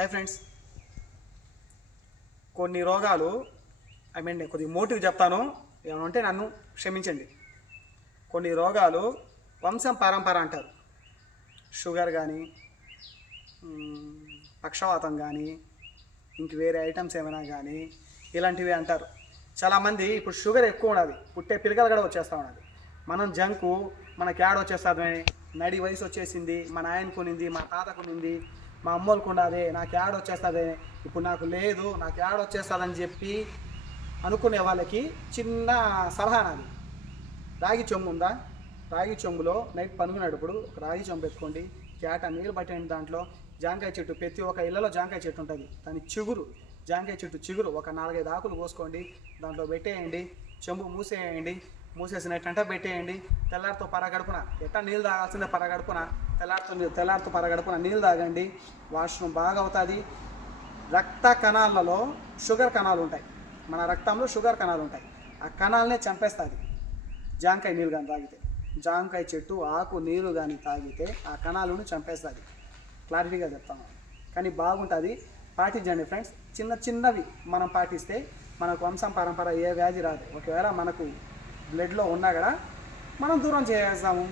Hi friends, కొన్ని రోగాలు కొద్దిగా మోటివ్ చెప్తాను, ఏమంటే నన్ను క్షమించండి. కొన్ని రోగాలు వంశం పరంపర అంటారు. షుగర్ కానీ, పక్షవాతం కానీ, ఇంక వేరే ఐటమ్స్ ఏమైనా కానీ ఇలాంటివి అంటారు. చాలామంది ఇప్పుడు షుగర్ ఎక్కువ ఉన్నది, పుట్టే పిల్లలు కూడా వచ్చేస్తూ ఉన్నది. మనం జంకు మనకి యాడ్ వచ్చేస్తుంది, నడి వయసు వచ్చేసింది, మా నాయనకు ఉన్నింది, మా తాతకు ఉన్నింది, మా అమ్మోళ్ళకు ఉన్నది, నాకు యాడ్ వచ్చేస్తుంది, ఇప్పుడు నాకు లేదు, నాకు యాడ్ వచ్చేస్తుందని చెప్పి అనుకునే వాళ్ళకి చిన్న సలహా నాది. రాగి చెంబు ఉందా? రాగి చెంబులో నైట్ పనుకునేటప్పుడు ఒక రాగి చెంబు పెట్టుకోండి, కేట నీళ్ళు పట్టండి. దాంట్లో జాంకాయ చెట్టు, ప్రతి ఒక్క ఇళ్లలో జాంకాయ చెట్టు ఉంటుంది, దాని చిగురు, జాంకాయ చెట్టు చిగురు ఒక 4-5 ఆకులు పోసుకోండి, దాంట్లో పెట్టేయండి, చెంబు మూసేయండి. మూసేసినట్టంటే పెట్టేయండి. తెల్లారితో పరగడుపున ఎట్టా నీళ్ళు తాగాల్సిందే, పరగడుపున తెల్లారితో పరగడుపున నీళ్ళు తాగండి. వాష్రూమ్ బాగా అవుతుంది. రక్త కణాలలో షుగర్ కణాలు ఉంటాయి, మన రక్తంలో షుగర్ కణాలు ఉంటాయి, ఆ కణాలనే చంపేస్తుంది జాంకాయ నీళ్ళు కానీ తాగితే. జాంకాయ చెట్టు ఆకు నీళ్ళు కానీ తాగితే ఆ కణాలను చంపేస్తుంది. క్లారిటీగా చెప్తాను, కానీ బాగుంటుంది. పాటించండి ఫ్రెండ్స్. చిన్నవి మనం పాటిస్తే మనకు వంశం పరంపర ఏ వ్యాధి రాదు. ఒకవేళ మనకు బ్లడ్లో ఉన్నా కూడా మనం దూరం చేసేస్తాము.